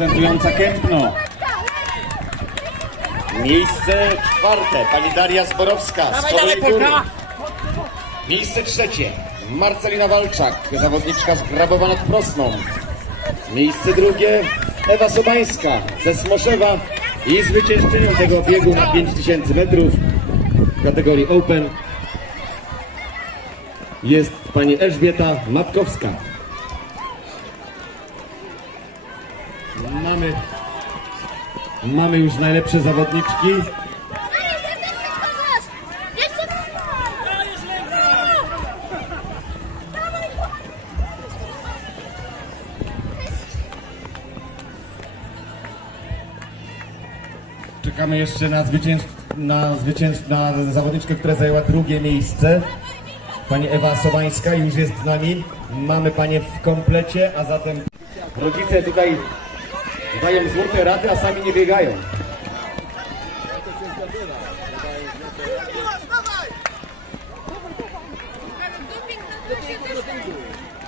reprezentująca Kępno. Miejsce czwarte, pani Daria Zborowska z dawaj, Góry. Miejsce trzecie, Marcelina Walczak, zawodniczka z Grabowa nad Prosną. Miejsce drugie, Ewa Sobańska ze Smoszewa i zwyciężczynią tego biegu na 5000 metrów w kategorii Open jest pani Elżbieta Matkowska. Mamy, mamy już najlepsze zawodniczki. Czekamy jeszcze na, zwycięż... na, zwycięż... na zawodniczkę, która zajęła drugie miejsce. Pani Ewa Sobańska już jest z nami. Mamy panie w komplecie, a zatem rodzice tutaj Dają złote rady, a sami nie biegają. Doping, doping, doping, doping.